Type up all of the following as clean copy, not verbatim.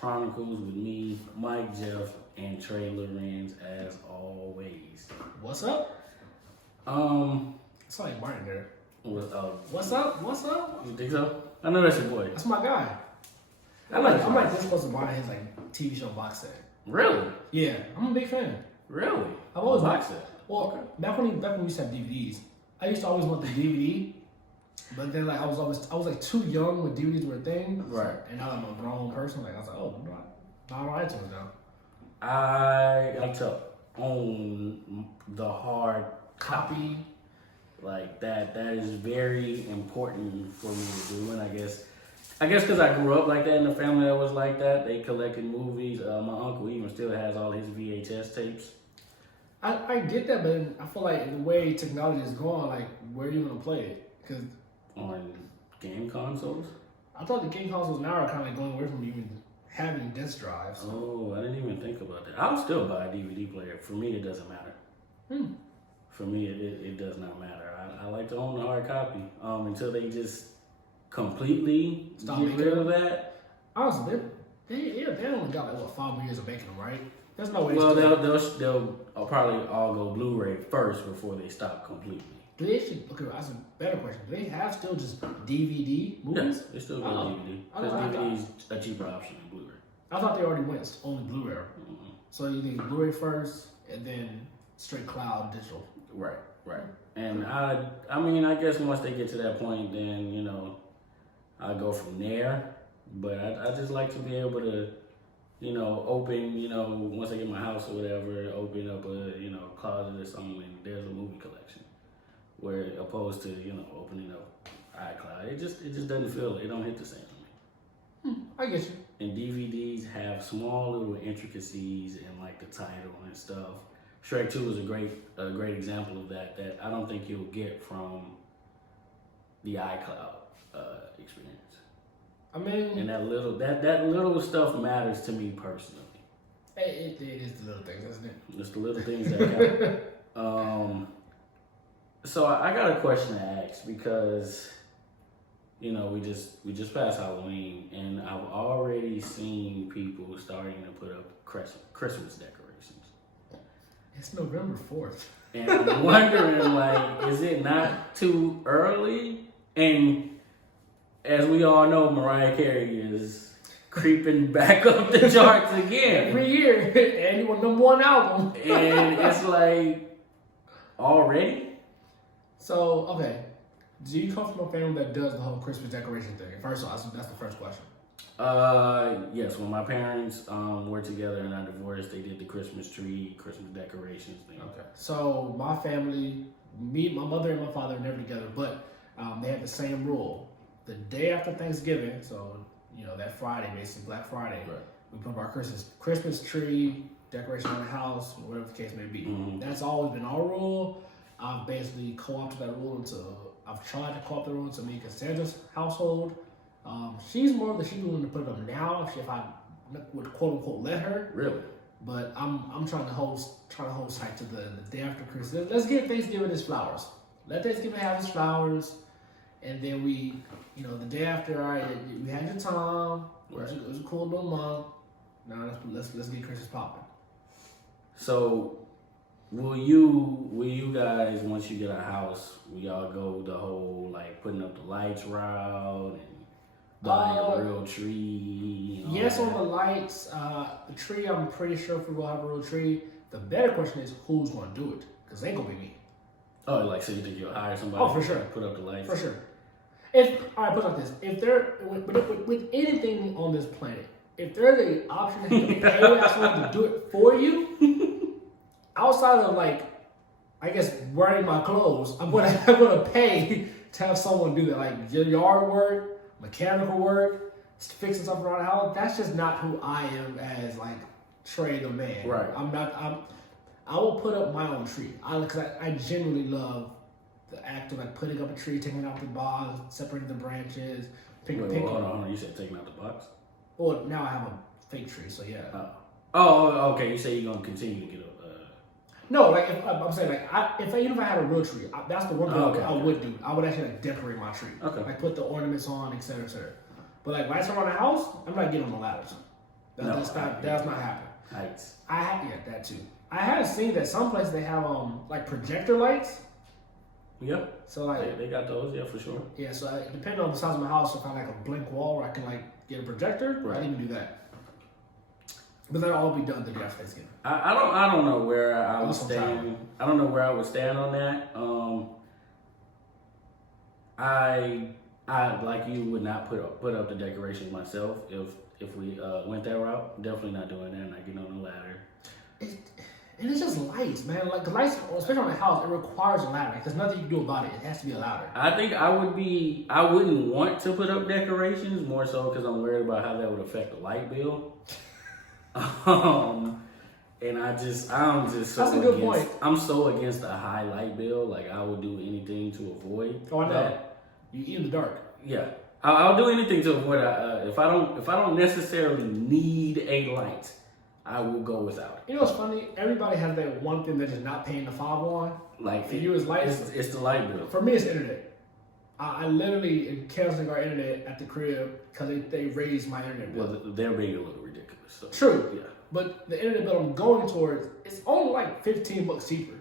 Chronicles with me, Mike, Jeff, and Trey Lorenz as always. What's up? It's like Martin there. What's up? What's up? You think so? I know that's your boy. That's my guy. I'm like this close to buying his like TV show box set. Really? Yeah, I'm a big fan. Really? I've always box set. Well, okay. back when we used to have DVDs, I used to always want the DVD. But then, like, I was like too young when DVDs were a thing. Right. And now I'm a grown person. Like, I was like, oh, not on iTunes now. I like to own the hard copy. Like that is very important for me to do. And I guess because I grew up like that in a family that was like that, they collected movies. My uncle even still has all his VHS tapes. I get that, but I feel like the way technology is going, like, where are you going to play it? Because on game consoles? I thought the game consoles now are kind of going away from even having disk drives. Oh, I didn't even think about that. I'll still buy a DVD player. For me, it doesn't matter. For me, it does not matter. I like to own the hard copy until they just completely stop get rid of that. Honestly, they only got like 5 more years of making them, right? There's no way. Well, they'll probably all go Blu-ray first before they stop completely. Do they actually? Okay, that's a better question. Do they have still just DVD movies? Yes, they still go DVD. Because DVD is a cheaper option than Blu-ray. I thought they already went only Blu-ray. Mm-hmm. So you need Blu-ray first, and then straight cloud digital. Right. And I mean, I guess once they get to that point, then I go from there. But I just like to be able to, open, once I get my house or whatever, open up a closet or something, and there's a movie collection. Where opposed to opening up iCloud, it just doesn't feel, it don't hit the same to me. I get you. And DVDs have small little intricacies in like the title and stuff. Shrek 2 is a great example of that I don't think you'll get from the iCloud experience. I mean, and that little stuff matters to me personally. It is the little things, isn't it? It's the little things that count. So I got a question to ask because, we just passed Halloween and I've already seen people starting to put up Christmas decorations. It's November 4th. And I'm wondering, like, is it not too early? And as we all know, Mariah Carey is creeping back up the charts again. Every year, and you want #1 album. And it's like, already? So, okay, do you come from a family that does the whole Christmas decoration thing? First of all, that's the first question. Yes, when my parents were together and I divorced, they did the Christmas tree, Christmas decorations thing. Okay. So, my family, my mother and my father are never together, but they had the same rule. The day after Thanksgiving, so, that Friday, basically Black Friday, right, we put up our Christmas tree, decoration on the house, whatever the case may be. Mm-hmm. That's always been our rule. I've basically co-opted that rule I've tried to co-opt the rule into me and Cassandra's household. She's more of the she's willing to put it up now if I would quote unquote let her. Really? But I'm trying to hold tight to the day after Christmas. Let's give Thanksgiving its flowers. Let Thanksgiving have its flowers, and then we, the day after, all right, we had your time. Right. It was a cool little month. Now let's get Christmas popping. So, will you guys, once you get a house, will y'all go the whole like putting up the lights route and buying a real tree? Yes, on the lights. The tree, I'm pretty sure if we will have a real tree. The better question is who's going to do it, because it ain't going to be me. Oh, like, so you think you'll hire somebody? Oh, for sure. Put up the lights? For sure. All right, put it like this. If there, with anything on this planet, if there's an option that you can pay someone to do it for you, outside of like, I guess wearing my clothes, I'm gonna pay to have someone do that. Like your yard work, mechanical work, fixing something around the house. That's just not who I am as like Trey the man. Right. I will put up my own tree. Because I genuinely love the act of like putting up a tree, taking out the box, separating the branches. Hold on. You said taking out the box? Well, now I have a fake tree. So yeah. Okay. You say you're gonna continue to get a. No, like if, I'm saying, like even if I had a real tree, that's the one thing I would do. I would actually like decorate my tree. Okay. Like put the ornaments on, etc., etc. But like lights around the house, I'm not getting on the ladders. That's not happening. Heights. That too. I have seen that some places they have like projector lights. Yep. So like they got those, yeah, for sure. Yeah, so depending on the size of my house, if I like a blank wall where I can like get a projector, right. I didn't even do that. But that'll all be done the day after Thanksgiving. I don't know where I would stand. I don't know where I would stand on that. I like you would not put up the decorations myself if we went that route. Definitely not doing that. Not getting on the ladder. And it's just lights, man. Like the lights, especially on the house, it requires a ladder. There's nothing you can do about it. It has to be a ladder. I think I wouldn't want to put up decorations more so because I'm worried about how that would affect the light bill. And I'm just so That's a good point. I'm so against a high light bill. Like I would do anything to avoid. Oh, I know. That. You eat in the dark. Yeah, I'll do anything to avoid. If I don't necessarily need a light, I will go without it. You know what's funny? Everybody has that one thing they're just not paying the $5 on. Like for you, it's lights. It's the light bill. For me, it's internet. I literally am canceling our internet at the crib because they raised my internet bill. Well, they're being a little ridiculous. So. True. Yeah. But the internet bill I'm going towards, it's only like $15 cheaper.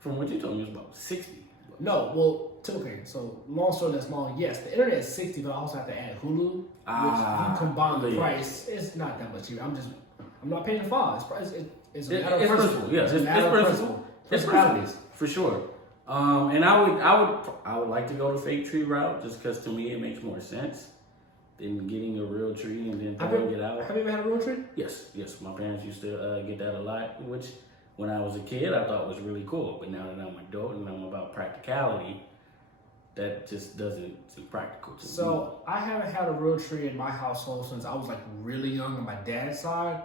From what you told me, it's about 60. No, well, okay. So long story that's long. Yes, the internet is 60, but I also have to add Hulu, which if you combine the price, it's not that much cheaper. I'm not paying the $5. It's a matter of principle. Yeah, it's principle. It's principle for sure. And I would like to go the fake tree route just because to me it makes more sense than getting a real tree and then throwing it out. Have you ever had a real tree? Yes. My parents used to get that a lot, which when I was a kid I thought was really cool. But now that I'm an adult and I'm about practicality, that just doesn't seem practical to me. So I haven't had a real tree in my household since I was like really young on my dad's side,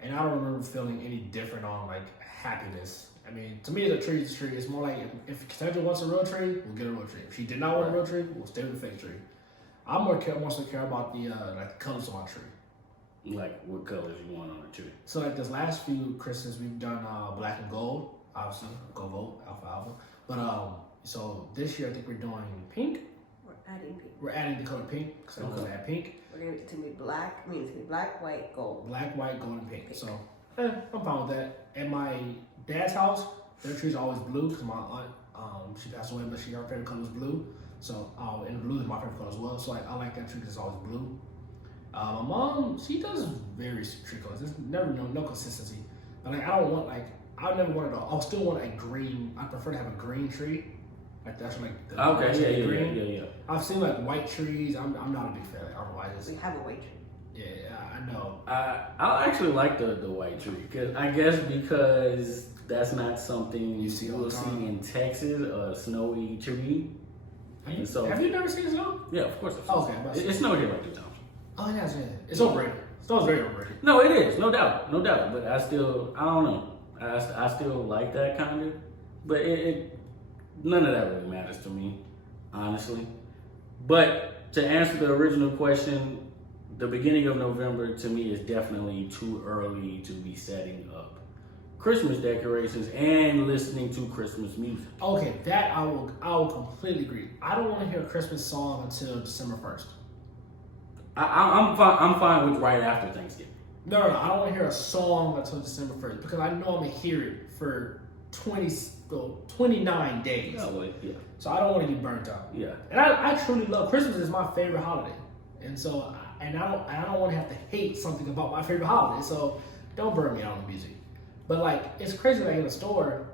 and I don't remember feeling any different on like happiness. I mean, to me, the tree is a tree. It's more like if Cassandra wants a real tree, we'll get a real tree. If she did not want a real tree, we'll stay with the fake tree. I'm more care about the like the colors of my tree. Like what colors you want on the tree? So like this last few Christmas, we've done black and gold. Obviously, go vote, alpha. But so this year I think we're doing pink. We're adding the color pink because I'm gonna add pink. We're gonna to be black. It's gonna be black, white, gold. Black, white, gold, and pink. So I'm fine with that. At my dad's house, their trees are always blue because my aunt she passed away, but her favorite color was blue. So and blue is my favorite color as well. So I like that tree because it's always blue. My mom, she does various tree colors. There's never no consistency. But like I never wanted to. I'll still want a green. I prefer to have a green tree. Like that's like the yeah. I've seen like white trees. I'm not a big fan. I don't know why. We have a white tree. Yeah, I know. I actually like the white tree because that's not something you see in Texas, a snowy tree. Have you never seen snow? Yeah, of course. Okay, it snowed here like 2 times. Oh, yeah. It's overrated. Snow's very overrated. No, it is, no doubt. But I don't know. I still like that kind of, but none of that really matters to me, honestly. But to answer the original question, the beginning of November to me is definitely too early to be setting up Christmas decorations and listening to Christmas music. Okay, that I will completely agree. I don't want to hear a Christmas song until December 1st. I'm fine with right after Thanksgiving. No, I don't want to hear a song until December 1st because I know I'm going to hear it for 29 days. Oh, well, yeah. So I don't want to get burnt out. Yeah. And I truly love Christmas. Is my favorite holiday, and so I don't want to have to hate something about my favorite holiday. So don't burn me out on the music. But like it's crazy, like in a store,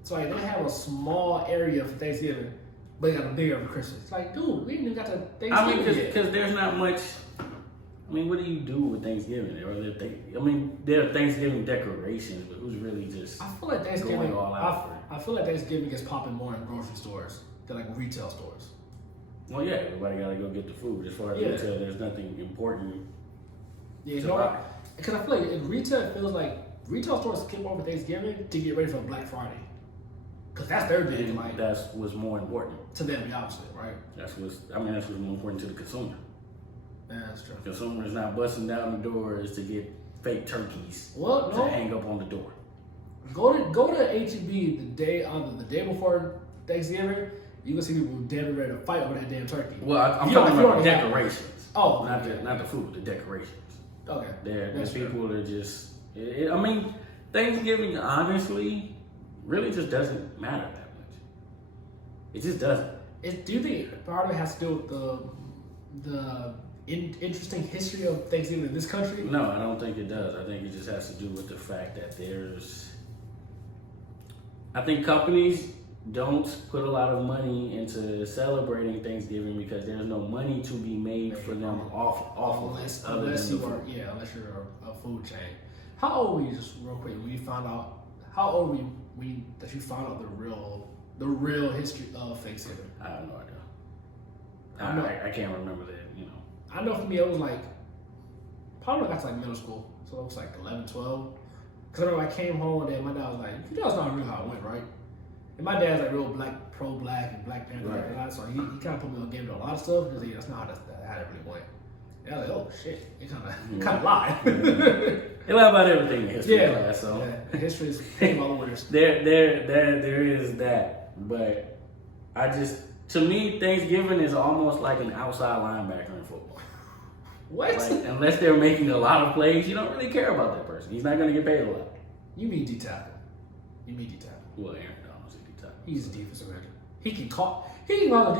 it's like they have a small area for Thanksgiving, but they got a big area for Christmas. It's like, dude, we didn't even got to Thanksgiving. I mean, because there's not much. I mean, what do you do with Thanksgiving? There are Thanksgiving decorations, but who's really just I feel like Thanksgiving going all out for it? I feel like Thanksgiving is popping more in grocery stores than like retail stores. Well, yeah, everybody got to go get the food. As far as retail, there's nothing important. Yeah, because I feel like in retail, it feels like retail stores skip over Thanksgiving to get ready for Black Friday. Because that's their big, like. That's what's more important. To them, obviously, right? That's what's more important to the consumer. Yeah, that's true. Consumers not busting down the doors to get fake turkeys Well, to no. hang up on the door. Go to HEB the day before Thanksgiving. You can see people damn ready to fight over that damn turkey. Well, I'm You talking don't- about the you don't have- decorations. Oh, Not the food, the decorations. Okay. There's people that are just. I mean, Thanksgiving honestly really just doesn't matter that much. It just doesn't. Do you think part of it has to do with the interesting history of Thanksgiving in this country? No, I don't think it does. I think it just has to do with the fact that I think companies don't put a lot of money into celebrating Thanksgiving because there's no money to be made for them off of it. Unless you're a food chain. How old were you, just real quick, when you found out? How old were you that you found out the real history of Thanksgiving? I have no idea. I can't remember that. I know for me, it was like probably when I got to like middle school, so it was like 11, 12. Cause I remember I came home one day and my dad was like, "You know, it's not real how it went, right?" And my dad's like real pro-black and Black Panther, Right. and all that, so he kind of put me on game to a lot of stuff. Because that's not how it really went. And I was like, "Oh shit," it kind of lied. They lie about everything in history Yeah, class, so yeah. History is came all the winners. there is that. But to me, Thanksgiving is almost like an outside linebacker in football. What? Like, unless they're making a lot of plays, you don't really care about that person. He's not going to get paid a lot. You mean D tackle? You mean D tackle? Well, Aaron Donald's a D tackle. He's a defensive end. He can call a D tackle.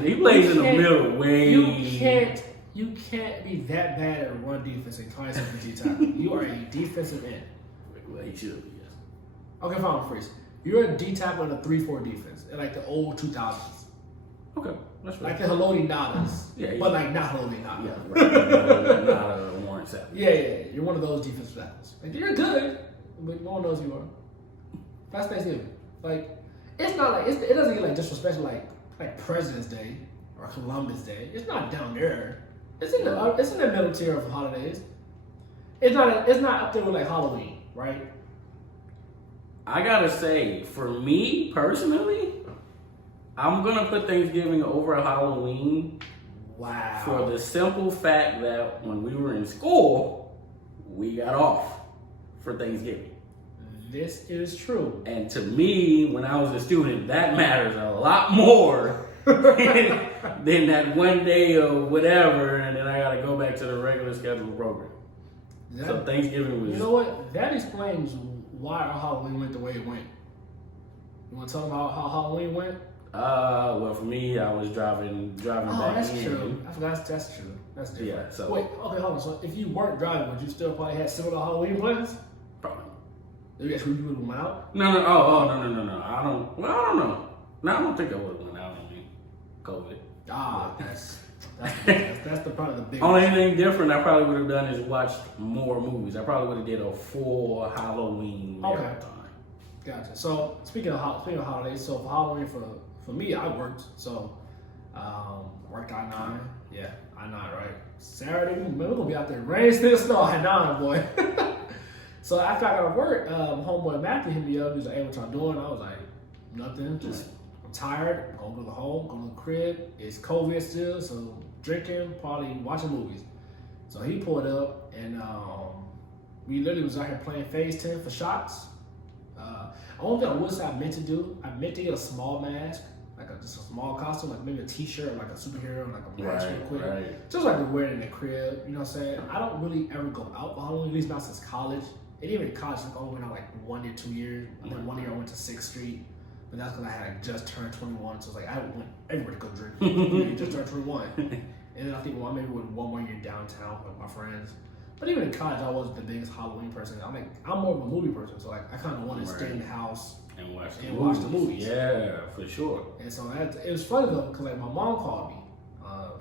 He plays in the middle way. You can't be that bad at run defense and call yourself a D tackle. You are a defensive end. Well, he should be, yes. Okay, fine, freeze. You're a D tackle in a 3-4 defense in like the old 2000s. Okay, that's right. Like the Haloti Nadas. Yeah, but like not Haloti Nadas. Yeah, right. Not a Warren Sapp. Yeah. You're one of those defensive tackles. Like you're good, but no one knows who you are. That's Thanksgiving. Like it's not like it doesn't get like disrespectful like President's Day or Columbus Day. It's not down there. It's in the middle tier of holidays. It's not up there with like Halloween, right? I gotta say, for me personally, I'm gonna put Thanksgiving over Halloween. Wow. For the simple fact that when we were in school, we got off for Thanksgiving. This is true. And to me, when I was a student, that matters a lot more than that one day or whatever, and then I gotta go back to the regular scheduled program. So Thanksgiving was. You know what? That explains why our Halloween went the way it went. You want to tell them how Halloween went? Well, for me, I was driving back that's in. true. That's true. That's different. Yeah. So wait, okay, hold on. So if you weren't driving, would you still probably have similar Halloween plans? probably. Maybe that's where you would have went out. No. Oh, no. I don't know. No, I don't think I would have went out on me. COVID. That's probably the biggest. Only thing different I probably would have done is watched more movies. I probably would have did a full Halloween marathon. Gotcha. So speaking of holidays, so for Halloween for me, I worked. So worked I-9. Yeah, I-9, right? Saturday, man, we're gonna be out there. Rain, still snow, I-9, boy. So after I got off work, homeboy Matthew hit me up. He was like, "Hey, what y'all doing?" I was like, "Nothing. Just I'm tired. I'm gonna go home, go to the crib. It's COVID still, so drinking, probably watching movies." So he pulled up, and we literally was out here playing Phase 10 for shots. Only thing I would say I meant to do, I meant to get a small mask, like just a small costume, like maybe a t-shirt, like a superhero, like a mask real quick. Right. Just like we're wearing in the crib, you know what I'm saying? I don't really ever go out for Halloween, at least not since college. And even in college, I only went out like 1 to 2 years. And then 1 year I went to 6th Street. But that's because I had just turned 21. So it's like I went everywhere to go drink. You just turned 21. And then I think maybe went 1 more year downtown with my friends. But even in college, I wasn't the biggest Halloween person. I'm more of a movie person. So like I kind of wanted to stay in the house and watch the movies. Yeah, for sure. And so it was funny though, because like my mom called me.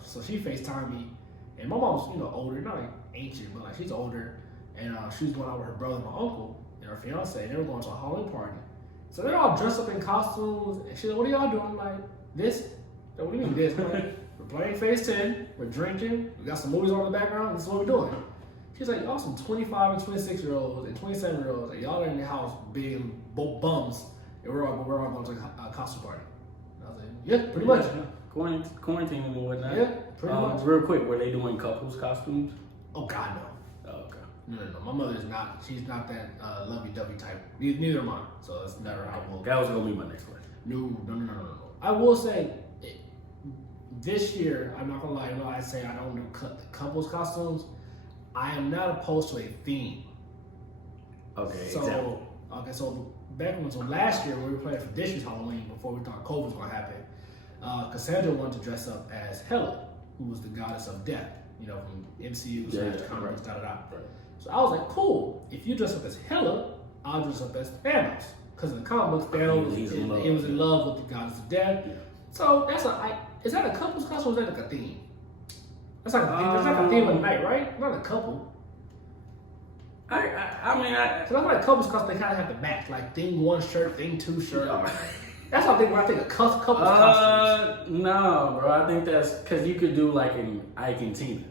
So she FaceTimed me. And my mom's, older, not like ancient, but like she's older. And she was going out with her brother and my uncle and her fiance, and they were going to a Halloween party. So they're all dressed up in costumes, and she's like, "What are y'all doing?" I'm like, "This." So what do you mean this? I'm like, "We're playing Phase 10, we're drinking, we got some movies on in the background, this is what we're doing." She's like, "Y'all some 25 and 26-year-olds and 27-year-olds, and y'all are in the house being both bums, and we're all going to a costume party." And I was like, "Yeah, pretty much." quarantining and whatnot. Yeah, pretty much. Real quick, were they doing couples costumes? Oh God, no. Oh, okay. No. My mother's not. She's not that lovey-dovey type. Neither am I. So that's never how we'll. That was gonna be my next question. No. I will say, this year, I'm not gonna lie. I say I don't do couples costumes. I am not opposed to a theme. Okay. So example. so last year when we were playing for this year's Halloween before we thought COVID was gonna happen, Cassandra wanted to dress up as Hela, who was the goddess of death. From MCU, comic books, Right. So I was like, cool. If you dress up as Hela, I'll dress up as Thanos. Because in the comic books, Thanos he was in love with the goddess of death. Yeah. So is that a couple's costume or is that like a theme? That's like a theme. It's like a theme of the night, right? Not a couple. I mean, So that's like couple's costume. They kind of have to match, like thing 1 shirt, thing 2 shirt. That's what I think when I think of couple's costumes. No, bro. I think that's because you could do like an Ike and Tina.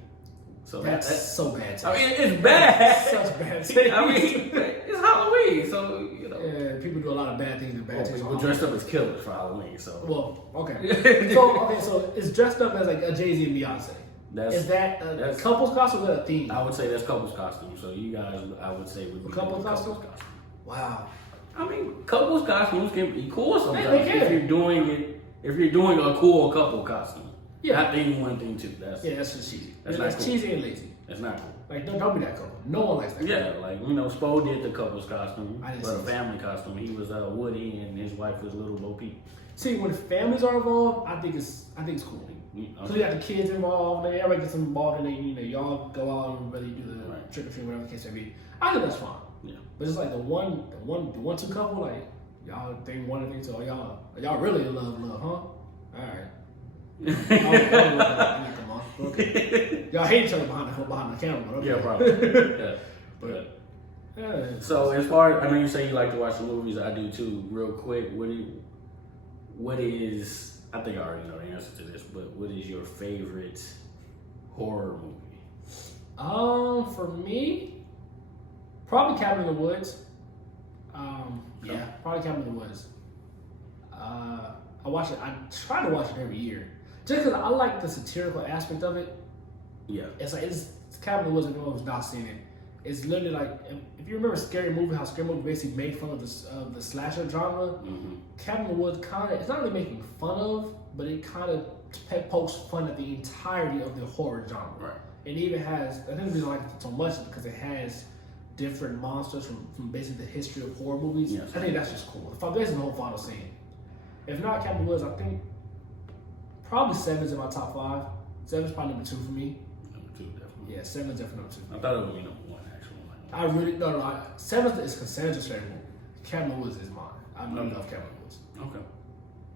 So that's so bad. I mean, it's bad. Such bad. I mean, it's Halloween, so Yeah, people do a lot of bad things and bad things. We're dressed up as killers for Halloween, so. Well, okay. So it's dressed up as like a Jay-Z and Beyonce. Is that a couple's costume or is that a theme? I would say that's couple's costume. So you guys, I would say, would be couple's costume. Wow. I mean, couple's costumes can be cool sometimes They can. if you're doing it. If you're doing a cool couple costume. Yeah. Not thing 1, thing 2. That's just cheesy. That's That's cool. cheesy and lazy. That's not cool. Like don't be that couple. No one likes that. Yeah, like Spo did the couple's costume, I didn't but a see family costume. He was Woody, and his wife was Little Bo Peep. See, when families are involved, I think it's cool. So you got the kids involved, everybody gets involved, and y'all go out and really do the trick or treat, whatever the case may be. I think that's fine. Yeah. But it's like the one two couple, like y'all thing 1 and thing 2, y'all really in love, huh? All right. Come on. Okay. Y'all hate each other behind the camera, but okay. Yeah, probably. Yeah. But So as far as I know, you say you like to watch the movies. I do too. Real quick, what is? I think I already know the answer to this, but what is your favorite horror movie? For me, probably Cabin in the Woods. Yeah, probably Cabin in the Woods. I watch it. I try to watch it every year, just because I like the satirical aspect of it. Yeah, it's Cabin in the Woods. If anyone's not seen it, it's literally like if you remember Scary Movie, how Scary Movie basically made fun of the slasher genre. Mm-hmm. Cabin in the Woods it's not really making fun of, but it kind of pokes fun at the entirety of the horror genre. Right. It even has, I think the reason I like it so much is because it has different monsters from basically the history of horror movies. Yes. I think that's just cool. Basically the whole final scene. If not Cabin in the Woods, I think probably 7's in my top 5. 7's probably number 2 for me. Number 2, definitely. Yeah, 7's definitely number 2. I thought it would be number 1, actually. I really, no, 7's is Cassandra's favorite movie. Cabin in the Woods is mine. I love Cabin in the Woods. Okay.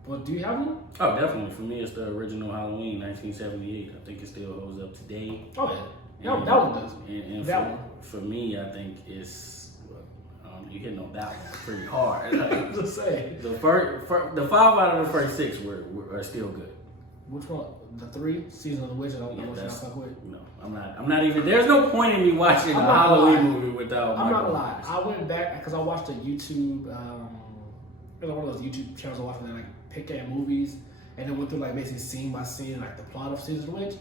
Well, do you have one? Oh, definitely. For me, it's the original Halloween, 1978. I think it still holds up today. Oh, yeah. That one does. And for me, I think it's you're hitting on that one pretty hard. Like, Just say. the 5 out of the first 6 are still good. Which one? The 3 Season of the Witch. No, I'm not even. There's no point in me watching a Halloween movie without. I'm not gonna lie. I went back because I watched a YouTube. It was one of those YouTube channels I watched where they like pick at movies and then went through like basically scene by scene like the plot of Season of the Witch.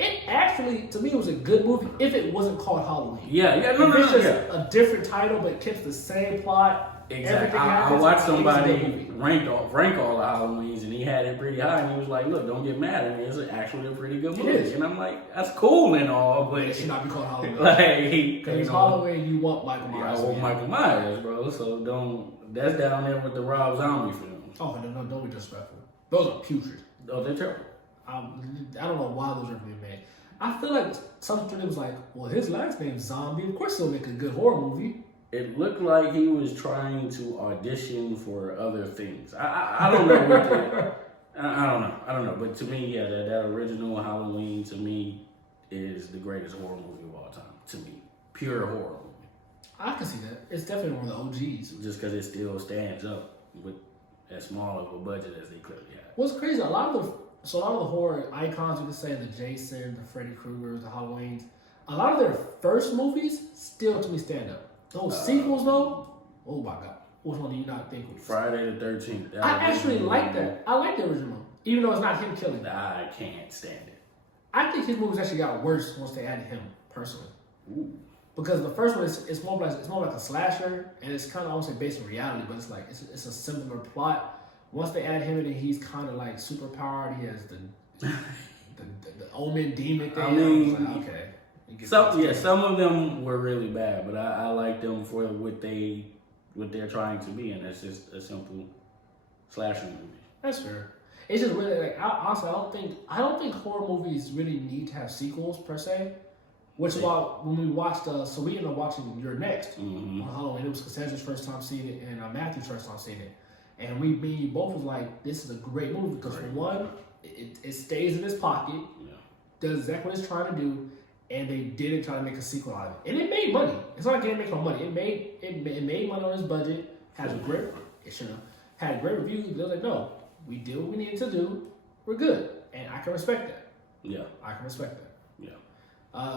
It actually, to me, it was a good movie if it wasn't called Halloween. Yeah, it's just a different title but kept the same plot. Exactly. I watched somebody rank all the Halloweens, and he had it pretty high, and he was like, "Look, don't get mad at me. It's actually a pretty good movie." It is. And I'm like, "That's cool and all, but it should not be called Halloween." Because Halloween, you want Michael Myers. I want Michael Myers, bro. So don't. That's down there with the Rob Zombie films. Oh no, don't be disrespectful. Those are putrid. Oh, they're terrible. I don't know why those are being made. I feel like something was like, well, his last name's Zombie. Of course, he'll make a good horror movie. It looked like he was trying to audition for other things. I don't know what I don't know. But to me, yeah, that original Halloween to me is the greatest horror movie of all time. To me, pure horror movie. I can see that. It's definitely one of the OGs. Just because it still stands up with as small of a budget as they clearly have. What's crazy? A lot of the horror icons, you could say, the Jason, the Freddy Kruegers, the Halloweens, a lot of their first movies still to me stand up. Those sequels though, oh my god, which one do you not think? Friday the 13th. I actually like that. I like the original. Even though it's not him killing. I can't stand it. I think his movies actually got worse once they added him personally. Ooh. Because the first one it's more like a slasher, and it's kind of almost like based on reality, but it's like it's a similar plot. Once they add him in, and he's kind of like super powered. He has the omen demon thing. I mean, was like, okay. Some of them were really bad, but I like them for what they're trying to be, and it's just a simple slasher movie. That's fair. It's just really like honestly, I don't think horror movies really need to have sequels per se. Which is why when we watched, so we ended up watching You're Next on Halloween. It was Cassandra's first time seeing it and Matthew's first time seeing it. And me and you both was like, this is a great movie because for one, it stays in his pocket, does exactly what it's trying to do, and they didn't try to make a sequel out of it. And it made money. It's not like it didn't make no money. It made money on its budget. Had great reviews. They were like, no, we did what we needed to do. We're good, and I can respect that. Yeah, I can respect that. Yeah.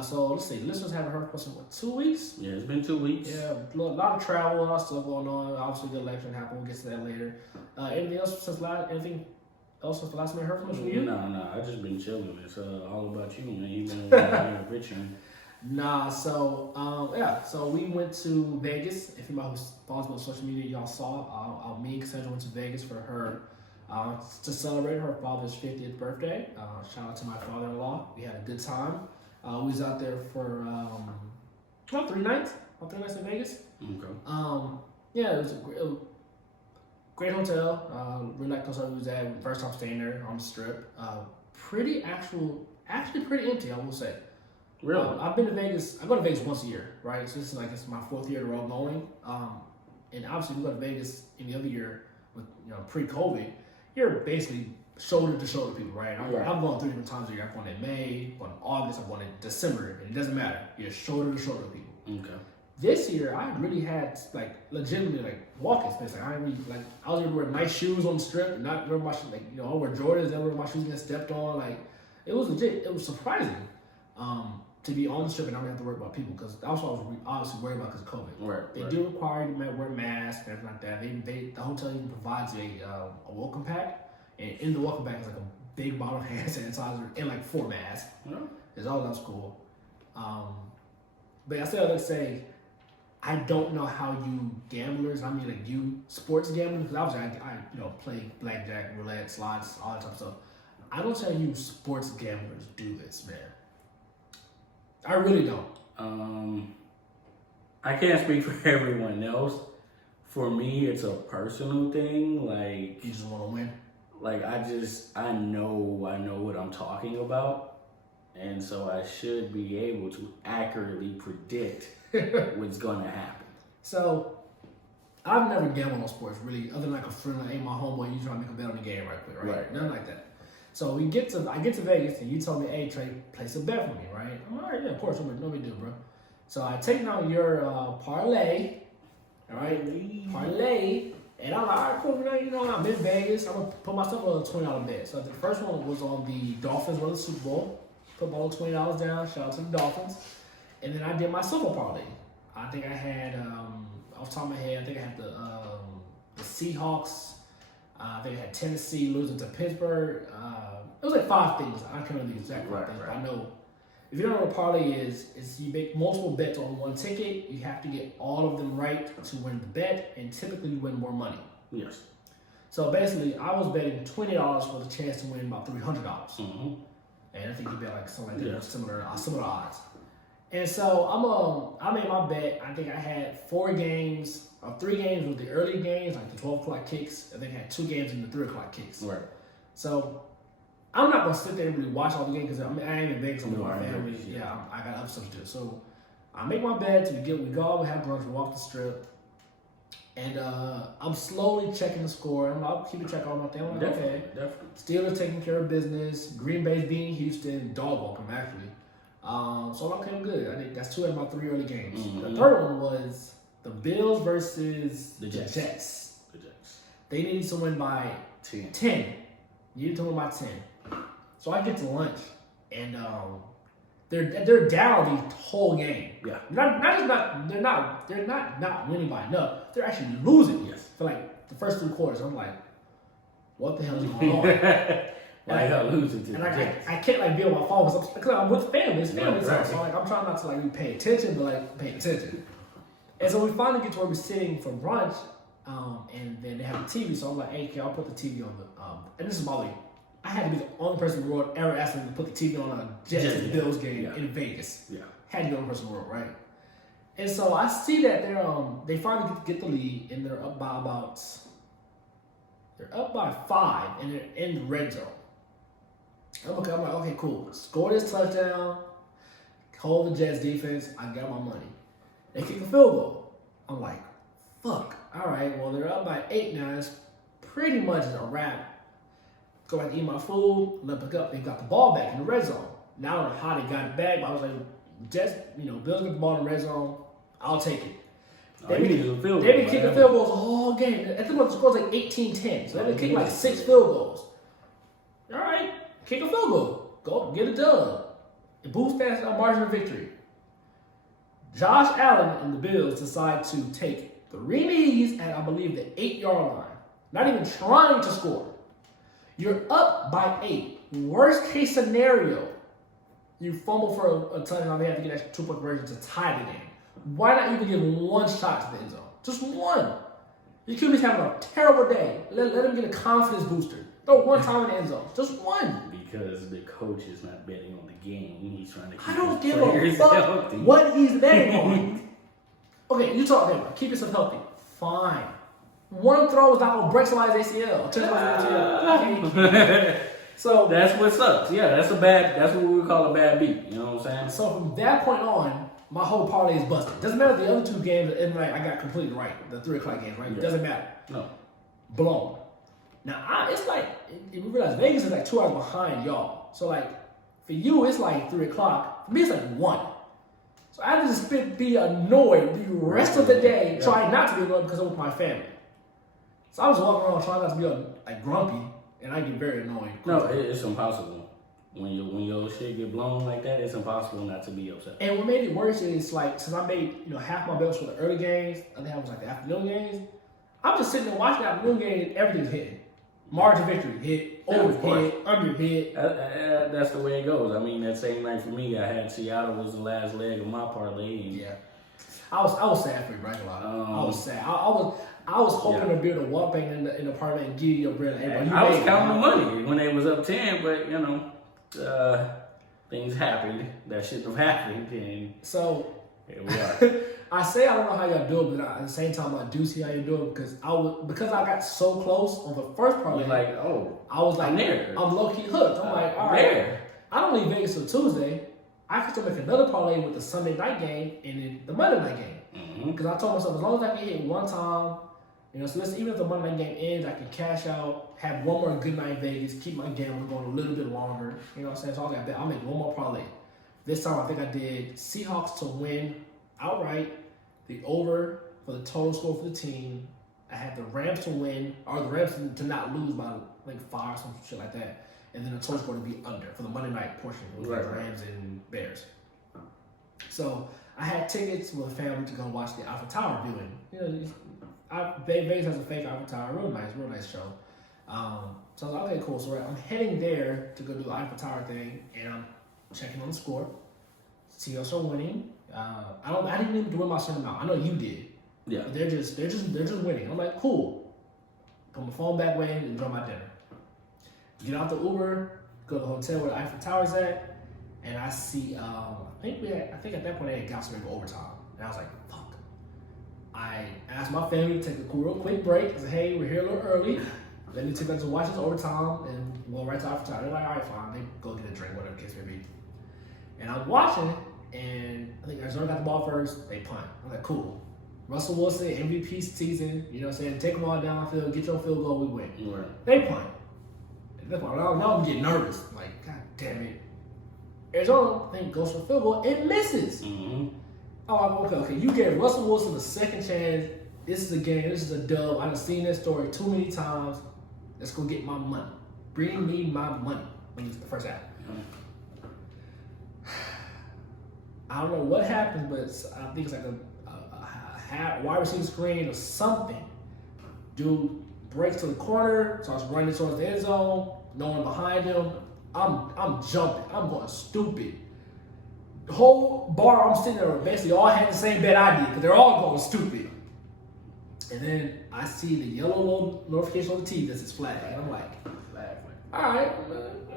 So let's see. Listeners haven't heard from us in 2 weeks. Yeah, it's been 2 weeks. Yeah, a lot of travel, a lot of stuff going on. Obviously, the election happened. We'll get to that later. Anything else since the last time I heard from us from you? No. I just been chilling. It's all about you, man. You've been enriching. Nah. So we went to Vegas. If anybody who follows me on social media, y'all saw. Me and Cassandra went to Vegas for her to celebrate her father's 50th birthday. Shout out to my father-in-law. We had a good time. We was out there for about 3 nights. About 3 nights in Vegas. Okay. Yeah, it was a great hotel. Really liked the hotel we was at. First time staying there on the strip. Actually pretty empty, I will say. Really? I've been to Vegas. I go to Vegas once a year, right? So this is it's my 4th year in a row going. And obviously we go to Vegas any other year with pre-COVID. You're basically shoulder to shoulder people, right? I'm going 3 different times a year. I'm going in May, I'm going in August, I'm going in December, and it doesn't matter. You're shoulder to shoulder people. Okay. This year, I really had legitimately walking space. I was able to wear nice shoes on the strip, and not wear my I wear Jordans, I wear my shoes get stepped on. It was legit. It was surprising to be on the strip and not have to worry about people because that's what I was obviously worried about because of COVID. Right. They do require you to wear masks and everything like that. The hotel even provides a welcome pack. And in the welcome pack is a big bottle of hand sanitizer and 4 masks. Yeah. It's all that's cool. But I say all that to say, I don't know how you gamblers, you sports gamblers, because obviously I play blackjack, roulette, slots, all that type of stuff. I don't see how you sports gamblers do this, man. I really don't. I can't speak for everyone else. For me, it's a personal thing. You just want to win. I know what I'm talking about, and so I should be able to accurately predict what's gonna happen. So, I've never gambled on sports really, other than a friend hey, my homeboy, you trying to make a bet on the game right quick, right? Nothing like that. So I get to Vegas, and you told me, hey Trey, place a bet for me, right? I'm all right, yeah, of course, no big deal, bro. So I take out your parlay, all right, parlay. And I'm like, all right, cool, I'm in Vegas. I'm going to put myself on a $20 bet. So the first one was on the Dolphins winning the Super Bowl. Put my little $20 down. Shout out to the Dolphins. And then I did myself a parlay. I think I had, off the top of my head, I think I had the Seahawks. I think I had Tennessee losing to Pittsburgh. It was 5 things. I can't remember the exact 5 things. But I know, if you don't know what a parlay is you make multiple bets on one ticket. You have to get all of them right to win the bet, and typically you win more money. Yes. So basically, I was betting $20 for the chance to win about $300. Mm-hmm. And I think you bet something like that, similar odds. And so I made my bet. I think I had 4 games, 3 games with the early games, the 12 o'clock kicks. I think I had 2 games in the 3 o'clock kicks. Right. So I'm not gonna sit there and really watch all the games because I ain't in Vegas. I'm with my family. Yeah, I got other stuff to do. So I make my bets. We go. We have brunch. We walk the strip, and I'm slowly checking the score. I'll keep a check on my thing. I'm definitely. Steelers taking care of business. Green Bay's beating Houston. Dog walking actually. So I'm okay. I'm good. I think that's 2 out of my 3 early games. Mm-hmm. The third one was the Bills versus the Jets. The Jets. They needed to win by 10. Needed to win by 10. So I get to lunch, and they're down the whole game. Yeah. They're not winning by enough. They're actually losing. Yes. For the first 3 quarters. I'm like, what the hell is going on? Like I losing to and the Jets. I can't like be on my phone because I'm with family. It's family time, Right. so like I'm trying not to like pay attention, but like pay attention. And so we finally get to where we're sitting for brunch, and then they have a TV. So I'm like, hey, I'll put the TV on the. And this is my way. I had to be the only person in the world ever asked them to put the TV on a Jets and Bills game in Vegas. Yeah. Had to be the only person in the world, right? And so I see that they finally get the lead, and they're up by 5, and they're in the red zone. I'm like, okay, cool. Score this touchdown, hold the Jets defense, I got my money. They kick a field goal. I'm like, fuck. All right, well, they're up by 8 now. It's pretty much a wrap. Go back and eat my food, let pick up. They got the ball back in the red zone. Now I don't know how they got it back, but I was like, Jets, Bills get the ball in the red zone. I'll take it. They've been kicking field goals all game. I think the score's like 18-10. So they've been kicking like 6 field goals. All right, kick a field goal. Go get a dub. It boosts that margin of victory. Josh Allen and the Bills decide to take 3 knees at, I believe, the 8-yard line. Not even trying to score. You're up by 8. Worst case scenario, you fumble for a touchdown. They have to get that 2-point conversion to tie the game. Why not even give 1 shot to the end zone? Just 1. Your QB's having a terrible day. Let him get a confidence booster. Throw 1 time in the end zone. Just 1. Because the coach is not betting on the game. He's trying to keep I don't his give a players fuck healthy. what he's betting on. Okay, you talking about keep yourself healthy. Fine. 1 throw is not going to break somebody's ACL. Turn somebody's ACL. So that's what sucks. Yeah, that's what we would call a bad beat. You know what I'm saying? So from that point on, my whole parlay is busted. Doesn't matter the other 2 games, and like I got completely right. The 3 o'clock games, right? Yeah. Doesn't matter. No. Blown. Now it's like we realize Vegas is like 2 hours behind y'all. So like for you, it's like 3 o'clock. For me, it's like 1. So I had to just be annoyed the rest of the day, trying not to be annoyed because I'm with my family. So I was walking around trying not to be like grumpy, and I get very annoyed. No, it's impossible. When your shit get blown like that, it's impossible not to be upset. And what made it worse is like since I made half my bets for the early games, I think I was like the afternoon games. I'm just sitting there watching the afternoon games, and everything's hitting. Margin victory hit, over hit, under hit. That's the way it goes. I mean, that same night for me, I had Seattle was the last leg of my parlay. And I was sad for you, right? I was sad. I was hoping to be able to walk back in the apartment and give you your bread. I was counting the money when they was up 10, but things happened that shouldn't have happened, and so here we are. I say I don't know how y'all do it, but at the same time I do see how you do it because I got so close on the first parlay. Like, I was like, I'm there. I'm low key hooked. I'm like, all right, there. I don't leave Vegas till Tuesday. I can still make another parlay with the Sunday night game and then the Monday night game. Because I told myself as long as I can hit 1 time, so even if the Monday night game ends, I can cash out, have 1 more good night in Vegas, keep my gambling going a little bit longer. You know what I'm saying? So I'll make 1 more parlay. This time I think I did Seahawks to win outright, the over for the total score for the team. I had the Rams to win, or the Rams to not lose by like 5 or some shit like that. And then the total score to be under for the Monday night portion with the Rams and Bears. So I had tickets with a family to go watch the Eiffel Tower viewing. Vegas has a fake Eiffel Tower, real nice show. So I was like, okay, cool. So I'm heading there to go do the Eiffel Tower thing, and I'm checking on the score. Seahawks are winning. I didn't even win my certain amount. I know you did. Yeah. But they're just winning. I'm like, cool. Put my phone back away and enjoy my dinner. Get out the Uber, go to the hotel where the Eiffel Tower's at, and I see. I think at that point they had got some overtime, and I was like, fuck. I asked my family to take a real quick break. I said, hey, we're here a little early. Let me take us to watch this overtime and we'll right to Eiffel Tower. They're like, all right, fine. They go get a drink, whatever the case may be. And I'm watching, and I think Arizona got the ball first. They punt. I'm like, cool. Russell Wilson, MVP season. You know what I'm saying? Take them all downfield, get your field goal, we win. Right. They punt. At that point, now I'm getting nervous. Like, God damn it. Arizona, I think, goes for field goal. It misses. Oh, okay. You gave Russell Wilson a second chance. This is a game. This is a dub. I've seen that story too many times. Let's go get my money. Bring me my money. When it's the first half. I don't know what happened, but I think it's like a wide receiver screen or something. Dude breaks to the corner, starts running towards the end zone, no one behind him. I'm jumping. I'm going stupid. The whole bar I'm sitting there basically all had the same bet I did because they're all going stupid. And then I see the yellow little notification on the TV that says flag. And I'm like, Flag. all right,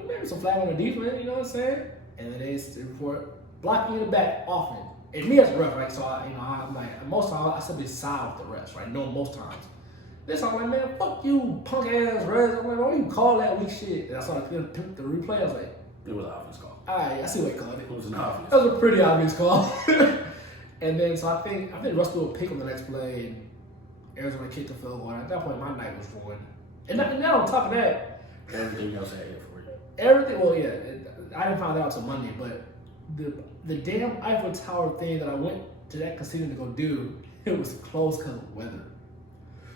maybe some flag on the defense, you know what I'm saying? And then they report blocking in the back often. And me as a ref, right? So I'm like, most times I simply side with the refs, right? No, most times. This I'm like, man, fuck you, punk ass refs. I'm like, why you call that weak shit? And I saw the replay. I was like, It was an obvious call. all right, I see what he called it. It was an obvious. That was a pretty obvious call. And then so I think Russell will pick on the next play, and Arizona kicked the field goal. At that point, my night was ruined. And then on top of that, Everything else I had for you. everything. Well, yeah, I didn't find out until Monday, but the damn Eiffel Tower thing that I went to that casino to go do, it was closed because of weather.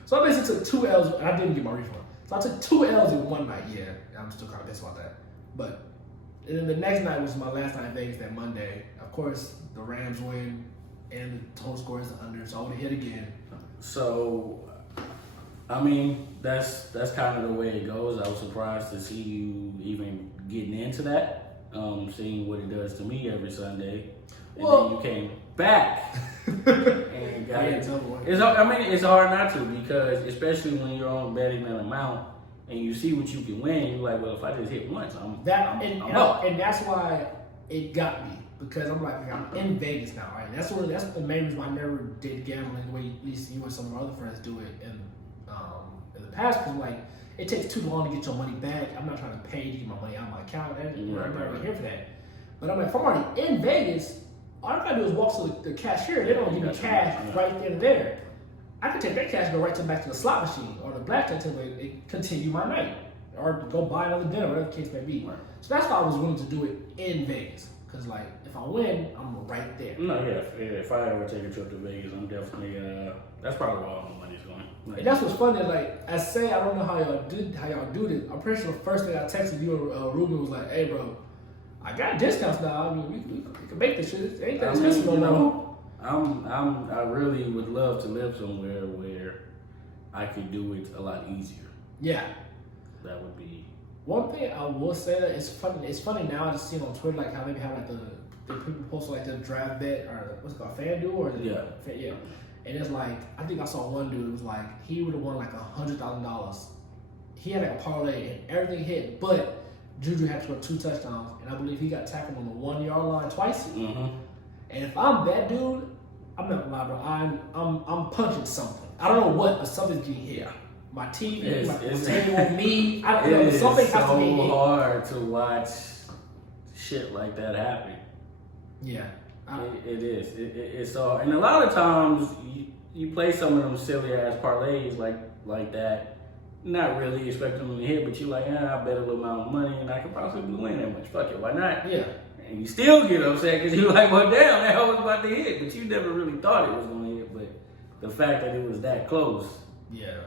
So I basically took 2 L's, and I didn't get my refund. So I took 2 L's in one night. Yeah, I'm still kind of pissed about that. But and then the next night was my last night in Vegas. That Monday, of course, the Rams win, and the total score is under. So I would have hit again. So, I mean, that's kind of the way it goes. I was surprised to see you even getting into that, seeing what it does to me every Sunday, and Well, then you came back and got Yeah, it. tell me what. It's hard not to, because especially when you're on betting an amount and you see what you can win, you're like, well, if I just hit once, I'm up. And that's why it got me, because I'm like I'm in Vegas now, right? That's the main reason why I never did gambling the way at least you and some of our other friends do it in the past. Because like it takes too long to get your money back. I'm not trying to pay to get my money out of my account. I'm not really here for that. But I'm like, if I'm already in Vegas, all I gotta do is walk to the cashier. They don't give me cash right then and there. I could take that cash and go right back to the slot machine or the blackjack table and continue my night, or go buy another dinner, whatever the case may be. Right. So that's why I was willing to do it in Vegas, because like if I win, I'm right there. No, yeah. If I ever take a trip to Vegas, I'm definitely. That's probably where all my money's going. Like, And that's what's funny. Like I say, I don't know how y'all do this. I'm pretty sure the first thing I texted you and Ruben was like, "Hey, bro, I got discounts now. I mean, we can make this shit. It ain't that expensive no more." I really would love to live somewhere where I could do it a lot easier. Yeah. That would be. One thing I will say that it's funny. It's funny now. I just see on Twitter like how they have like the people post like the draft bet or what's it called, FanDuel or yeah. And it's like I think I saw one dude who was like he would have won like $100,000. He had like a parlay and everything hit, but Juju had to score 2 touchdowns, and I believe he got tackled on the 1 yard line twice. Mm-hmm. And if I'm that dude, I'm not gonna lie, bro. I'm punching something. I don't know what, but something's getting hit. My TV, my table, me. I don't know. Something has to be hit. It's so hard to watch shit like that happen. Yeah. It is. It's so. And a lot of times you play some of them silly ass parlays like that. Not really expecting them to hit, but you're like, I bet a little amount of money and I could possibly win that much. Fuck it, why not? Yeah. And you still get upset because you're like, well, damn, that was about to hit, but you never really thought it was going to hit. But the fact that it was that close. Yeah.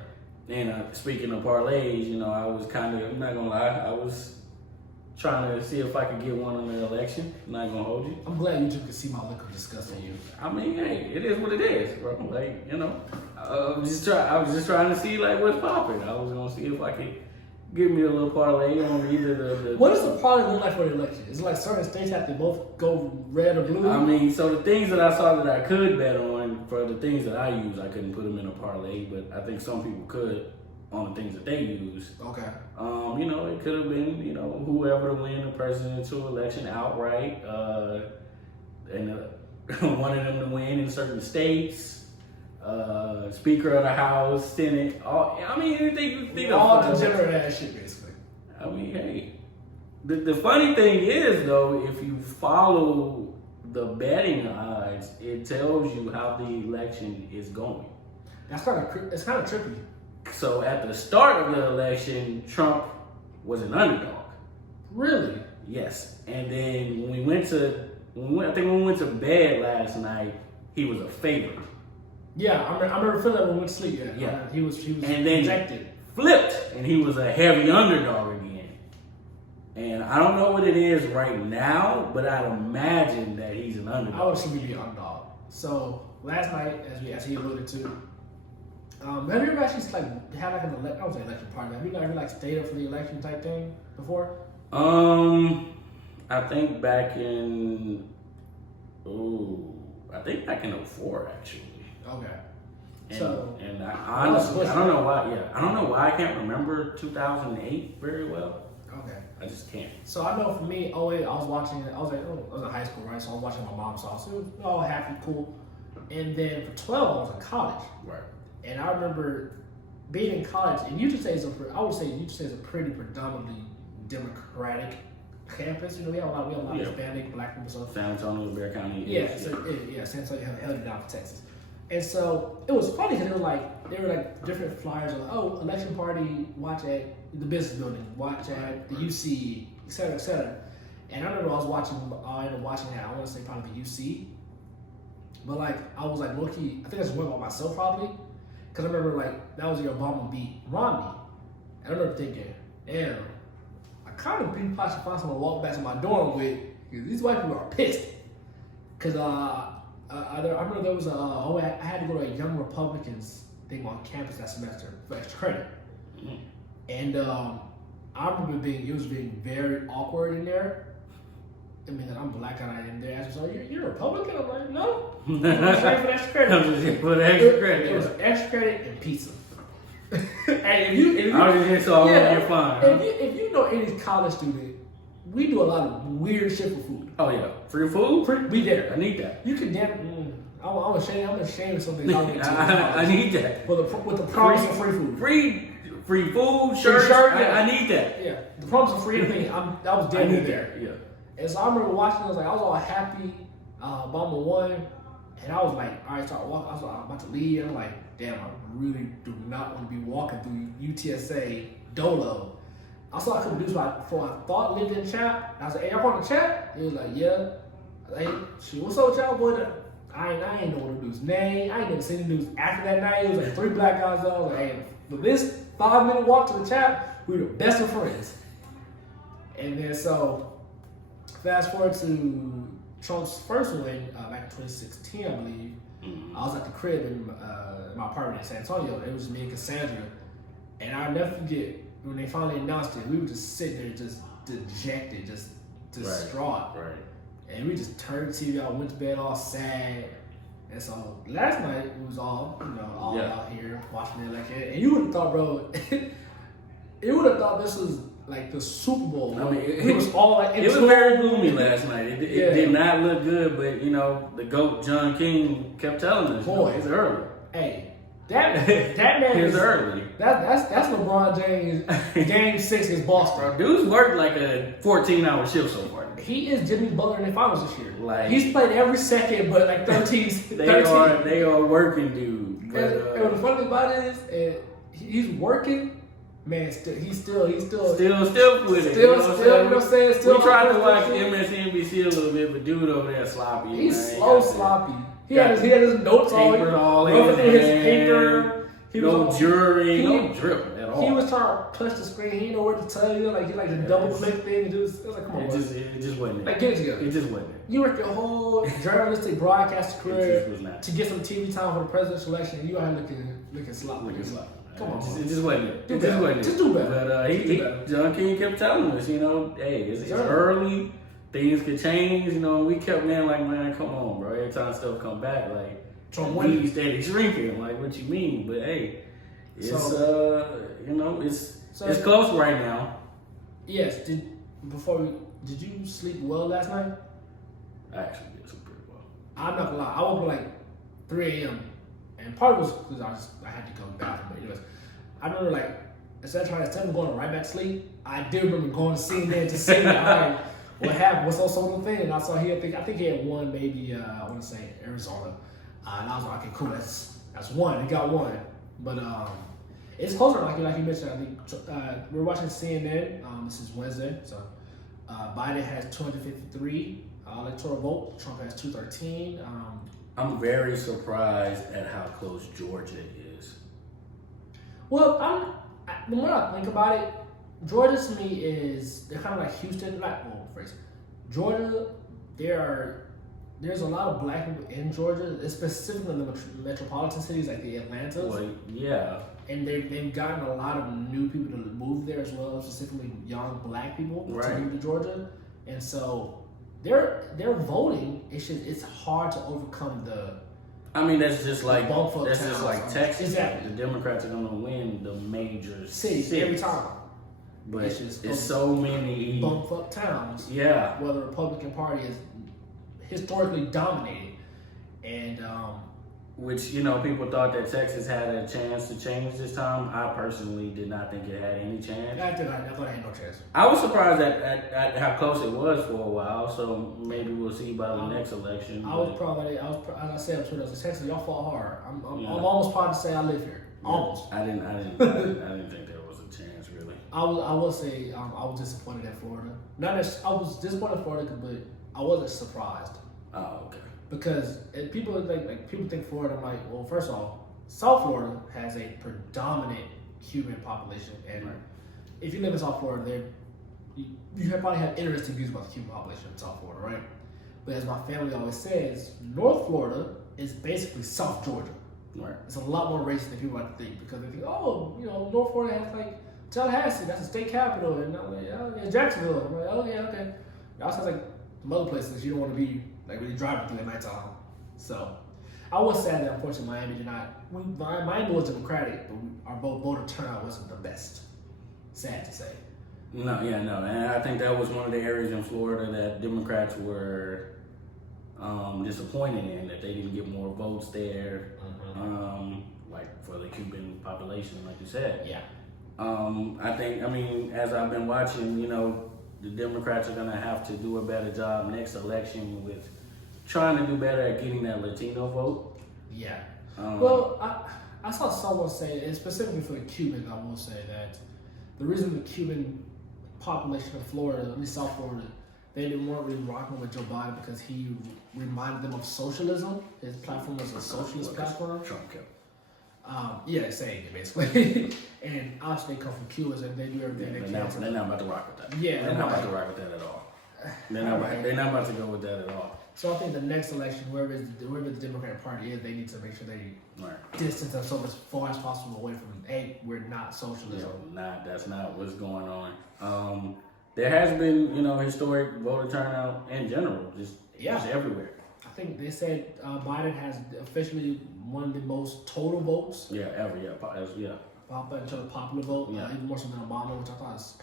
And speaking of parlays, I was kind of, I'm not going to lie, I was trying to see if I could get one on the election. I'm not going to hold you. I'm glad you two could see my look of disgust in you. I mean, hey, it is what it is, bro. Like, I was just trying to see like what's popping. I was gonna see if I could give me a little parlay on either the. What does the parlay look like for the election? Is it like certain states have to both go red or blue? I mean, so the things that I saw that I could bet on, for the things that I use, I couldn't put them in a parlay, but I think some people could on the things that they use. Okay. It could have been, whoever to win the presidential election outright, and one of them to win in certain states. Speaker of the House, Senate, anything you think of. All degenerate ass shit, basically. I mean, hey. The funny thing is, though, if you follow the betting odds, it tells you how the election is going. It's kind of trippy. So at the start of the election, Trump was an underdog. Really? Yes. And then when we went to bed last night, he was a favorite. Yeah, I remember feeling that when we went to sleep. Yeah. He was and then rejected. Flipped, and he was a heavy underdog again. And I don't know what it is right now, but I'd imagine that he's an underdog. I would assume he'd be an underdog. So last night, as he alluded to, Have you ever actually like had like an I would say election party? Have you ever like stayed up for the election type thing before? I think back in I think back in '04 actually. Okay. And I honestly, I don't know why. Yeah, I don't know why I can't remember 2008 very well. Okay. I just can't. So I know for me, I was watching. I was in high school, right? So I was watching my mom's house. It was all happy, cool. And then for 12, I was in college. Right. And I remember being in college, and Utah State is I would say Utah State is a pretty predominantly Democratic campus. You know, we have a lot of Hispanic, Black people, so San Antonio, Bear County. yeah, San Antonio held it down for Texas. And so it was funny because there were like different flyers of election party, watch at the business building, watch at the UC, et cetera, et cetera. And I remember I ended up watching that. I want to say probably the UC, but like I was like low key. I think I just went by myself probably, because I remember like that was the Obama beat Romney. And I remember thinking, damn, I kind of be possibly find someone to walk back to my dorm with, because these white people are pissed. Because I remember there was I had to go to a Young Republicans thing on campus that semester for extra credit. Mm-hmm. And I remember it was being very awkward in there. I mean, I'm black and I in there. Asked me, so you're a Republican? I'm like, no. I'm just here for extra credit. I'm just here for the extra credit. It was extra credit and pizza. And if you I was just here so you're fine. If you know any college student, we do a lot of weird shit for food. Oh yeah, free food. We there. I need that. You can I'm ashamed of something. I need that. With the promise of free food. Free food, shirts. Yeah. I need that. Yeah, the promise of free thing. I was dead there. Yeah. And so I remember watching. I was all happy. Obama won, and I was like, all right, start walking. I was like, I'm about to leave. And I'm like, damn, I really do not want to be walking through UTSA Dolo. I saw I couldn't do so. I thought lived in chat. I was like, hey, y'all want to chat? He was like, yeah. I was like, hey, shoot, what's up with y'all, boy? I ain't know what the dude's name. I ain't never seen the news after that night. It was like 3 black guys there. I was like, hey, for this 5-minute walk to the chat, we were the best of friends. And then so, fast forward to Trump's first win back in 2016, I believe. I was at the crib in my apartment in San Antonio. It was me and Cassandra. And I'll never forget, when they finally announced it, we were just sitting there just dejected, just distraught. Right. And we just turned the TV out, went to bed all sad. And so last night we was all out here watching the election. And you would have thought, bro, you would have thought this was like the Super Bowl. I mean, it was all like it was very gloomy last night. It did not look good, but the GOAT John King kept telling us, boy, it's early. Hey, that man is early. That's LeBron James Game 6 against Boston. Bro, dude's worked like a 14-hour shift so far. He is Jimmy Butler in the finals this year. Like, he's played every second, but like 13. They are working, dude. But, and the funny thing about it is, he's working. Man, he's still with it. Still, you know what I'm saying? We tried to watch MSNBC a little bit, but dude over there sloppy. He's sloppy. He had his notes all in his paper. No jury, no drip at all. He was trying to touch the screen. He didn't know where to tell you. Like he the double click thing. It was like, come on, it just wasn't there. Like, get it together. It just wasn't there. You worked your whole journalistic broadcast career to get some TV time for the presidential election, and you are looking sloppy. Come on, it just wasn't there. Just do better. But John King kept telling us, hey, it's early. Things could change. We kept man, come on, bro. Every time stuff come back, like, we steady shrinking. Like, what you mean? But hey, it's it's close right now. Yes. Did you sleep well last night? I actually did sleep pretty well. I'm not gonna lie. I woke up like 3 a.m. and part of it was because I had to go to the bathroom. But anyways, I remember instead of going right back to sleep, I did remember going to CNN to see what happened, what's on some thing, and I saw I think he had won maybe I want to say Arizona, and I was like, okay, cool, that's one. He got one, but it's closer, like you mentioned. I think we're watching CNN. This is Wednesday, so Biden has 253 electoral votes. Trump has 213. I'm very surprised at how close Georgia is. Well, the more I think about it, Georgia to me they're kind of like Houston. Georgia, they're there's a lot of black people in Georgia, specifically in the metropolitan cities like the Atlantas. Well, yeah. And they've gotten a lot of new people to move there as well, specifically young black people to move to Georgia. And so they're voting. It's hard to overcome the. I mean, that's just like Texas. Exactly. The Democrats are gonna win the major cities every time. But it's so many bumfuck towns. Yeah. Where the Republican Party is historically dominated, and which, you know, people thought that Texas had a chance to change this time. I personally did not think it had any chance. I thought it had no chance. I was surprised at how close it was for a while, so maybe we'll see by the next election. As I said on Twitter, I was like, Texas, y'all fought hard. I'm almost proud to say I live here. Yeah. Almost. I didn't think there was a chance, really. I will say I was disappointed at Florida. I was disappointed in Florida, but I wasn't surprised. Oh, okay. Because people people think Florida. I'm like, well, first off, South Florida has a predominant Cuban population, and if you live in South Florida, you probably have interesting views about the Cuban population in South Florida, right? But as my family always says, North Florida is basically South Georgia. Right. It's a lot more racist than people like to think, because they think, oh, you know, North Florida has like Tallahassee, that's the state capital, and I'm like, oh, yeah, Jacksonville. I'm like, oh yeah, okay. It also has like some other places you don't want to be like really driving through at nighttime. So I was sad that unfortunately Miami did not. Miami was Democratic, but our voter turnout wasn't the best. Sad to say. No, and I think that was one of the areas in Florida that Democrats were disappointed in, that they didn't get more votes there, like for the Cuban population, like you said. Yeah. I mean, as I've been watching, you know, the Democrats are going to have to do a better job next election with trying to do better at getting that Latino vote. Yeah. Well, I saw someone say, and specifically for the Cubans, I will say that the reason the Cuban population of Florida, at least South Florida, they weren't really rocking with Joe Biden because he reminded them of socialism. His platform was a socialist platform. Trump kept. Yeah, saying it basically. And obviously they come from Cuba, and they do everything they can. They're not about to rock with that. Yeah, they're not about to rock with that at all. They're not about to go with that at all. So I think the next election, whoever the Democratic Party is, they need to make sure they distance themselves as far as possible away from, hey, we're not socialism. That's not what's going on. There has been, you know, historic voter turnout in general, just everywhere. I think they said Biden has officially won the most total votes. Yeah, ever. Yeah. In terms of popular vote, even more so than Obama, which I thought is.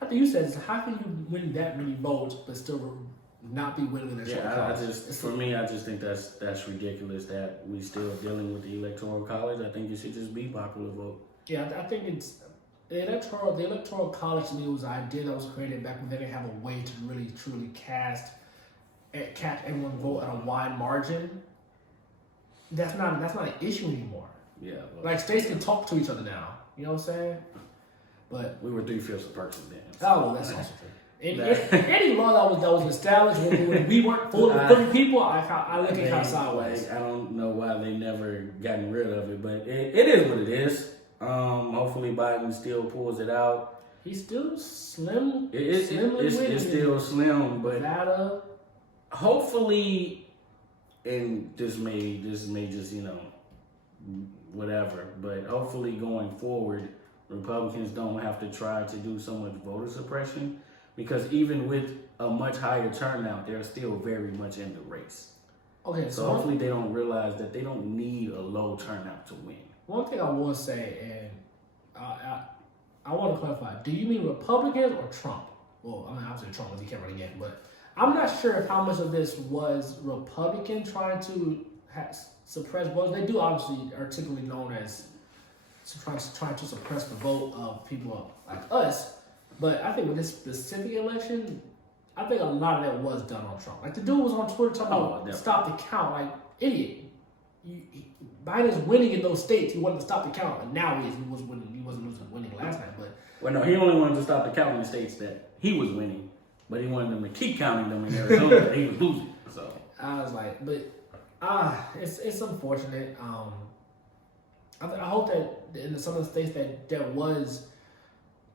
I think you said, how can you win that many votes but still not be winning the electoral I just think that's ridiculous that we still dealing with the electoral college. I think it should just be popular vote. Yeah, I think it's the electoral college to me was an idea that was created back when they didn't have a way to really truly catch everyone vote at a wide margin. That's not an issue anymore. Yeah, like states can talk to each other now. You know what I'm saying? But we were 3/5 of a person then. Oh, that's also true. Any law that was established when we weren't fully people, I look at kind of sideways. I don't know why they never gotten rid of it, but it is what it is. Hopefully Biden still pulls it out. He's still slim. It's still slim, but hopefully, and this may just, you know, whatever, but hopefully going forward, Republicans don't have to try to do so much voter suppression, because even with a much higher turnout, they're still very much in the race. Okay, so hopefully they don't realize that they don't need a low turnout to win. One thing I will say, and I want to clarify, do you mean Republicans or Trump? Well, I mean, obviously Trump, because he can't run again, but I'm not sure if how much of this was Republican trying to suppress votes. They do obviously are typically known as trying to suppress the vote of people like us. But I think with this specific election, I think a lot of that was done on Trump. Like the dude was on Twitter talking about stop the count. Like, idiot. Biden's winning in those states. He wanted to stop the count, and now he was winning. He wasn't winning last night, but no, he only wanted to stop the count in the states that he was winning, but he wanted them to keep counting them in Arizona that he was losing. So I was like, but it's unfortunate. I hope that in some of the states that was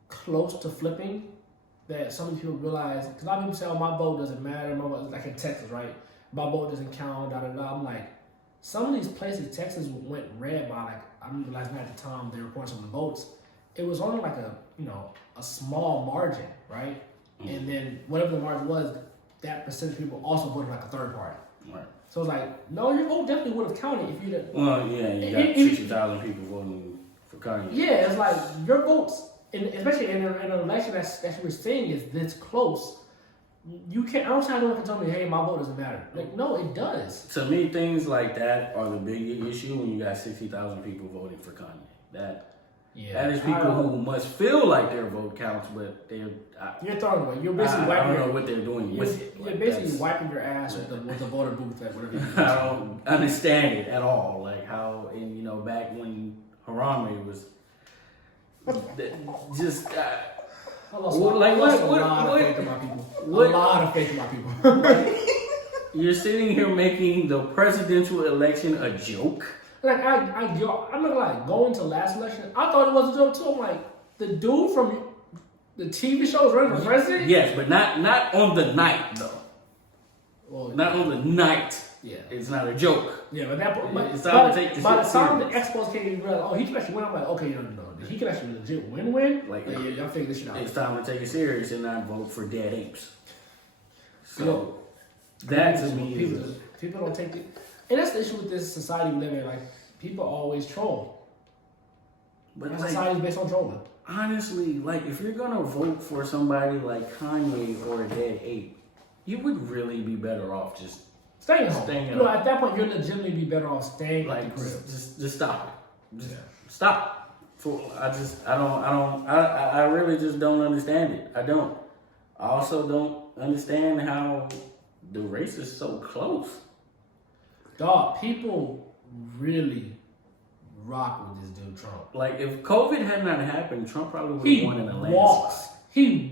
close to flipping, that some of the people realize, because a lot of people say, oh, my vote doesn't matter, my vote, like in Texas, right? my vote doesn't count, da da da. I'm like, some of these places, Texas went red by like, I remember last night at the time they reported some of the votes. It was only like a small margin, right? And then whatever the margin was, that percentage of people also voted like a third party. Right. So it's like, no, your vote definitely would have counted if you didn't. Well, yeah, you got 60,000 people voting for Kanye. Yeah, it's like your votes, especially in an election that we're seeing is this close. You can't. I don't try to tell me, hey, my vote doesn't matter. Like, no, it does. To me, things like that are the bigger issue when you got 60,000 people voting for Kanye. That is people who must feel like their vote counts, but you're throwing away. You're basically wiping. I don't know what they're doing with it. You're basically wiping your ass with the voter booth at whatever. I don't understand it at all. Like how, and back when Harambe was just. I lost a lot of faith in my people. A lot of faith in my people. You're sitting here making the presidential election a joke. Like I'm not gonna lie. Going to last election, I thought it was a joke too. I'm like, the dude from the TV show is running for president. Yes, but not on the night though. Well, not on the night. Yeah, it's not a joke. Yeah, but that point, it's time to take by the time the Expos came in, realize, he can actually win. I'm like, okay, no. He can actually legit win. Like, yeah, y'all figure this shit out. It's time to take it serious and not vote for dead apes. So that to me people don't take it. And that's the issue with this society we live in. Like, people always troll. But society is based on trolling. Honestly, like, if you're gonna vote for somebody like Kanye or a dead ape, you would really be better off just staying home. At that point, you're legitimately be better off staying like at the crib. Just stop it. Just stop. I really just don't understand it. I don't. I also don't understand how the race is so close. Dog, people really rock with this dude Trump. Like, if COVID had not happened, Trump probably would have won in a landslide. He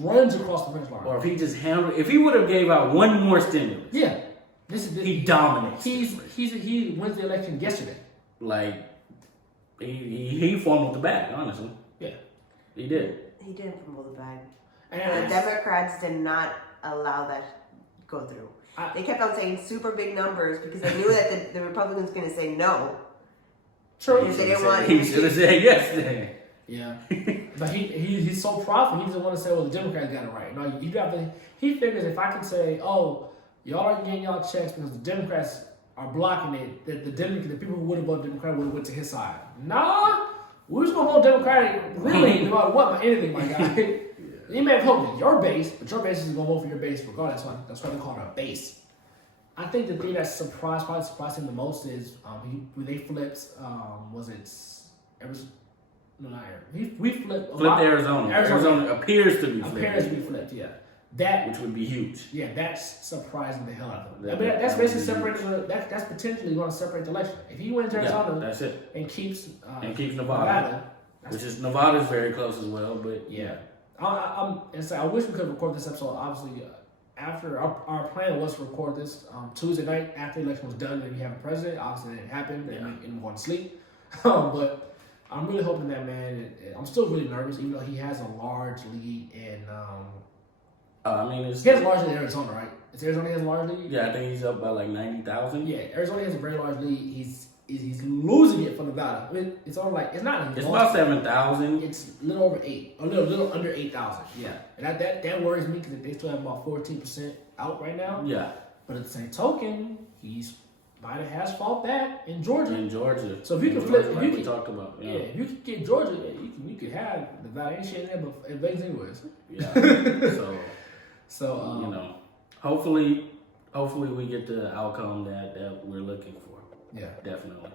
runs across the finish line. Or if he just if he would have gave out one more stimulus. Yeah. He dominates. He wins the election yesterday. Like, he fumbled the bag, honestly. Yeah. He did fumble the bag. And the Democrats did not allow that go through. They kept on saying super big numbers because they knew that the Republicans were going to say no. True. Because they didn't want he should have said yes then. Yeah. But he's so prideful. He doesn't want to say, well, the Democrats got it right. No, he figures if I can say, oh, y'all aren't getting y'all checks because the Democrats are blocking it, that the people who would have voted Democrat would have went to his side. Nah, we're just going to vote Democratic really no matter what, anything, my guy. You may have voted your base, but your base is going to vote for your base regardless. That's why they call it a base. I think the thing that probably surprised him the most is when they flipped, we flipped Arizona. Arizona appears to be flipped, yeah. Which would be huge. Yeah, that's surprising the hell out of them. That's basically separating. That's potentially going to separate the election. If he wins Arizona, that's it, and keeps Nevada, Nevada's very close as well. But yeah. I wish we could record this episode. Obviously, after our plan was to record this Tuesday night after the election was done, and we have a president. Obviously, it didn't happen, and we're going to sleep. But I'm really hoping that I'm still really nervous, even though he has a large lead in. He has a large lead in Arizona, right? Is Arizona has a large lead? Yeah, I think he's up by like 90,000. Yeah, Arizona has a very large lead. He's losing it for Nevada. I mean, it's all like it's not. It's about 7,000. It's a little over 8, a little under 8,000. Yeah, and that worries me because they still have about 14% out right now. Yeah, but at the same token, might have fought that in Georgia. So if you can flip, like we talked about, if you could get Georgia, you could have Nevada. Ain't shit in there, but it begs anyways. Yeah. So hopefully we get the outcome that we're looking for. Yeah, definitely.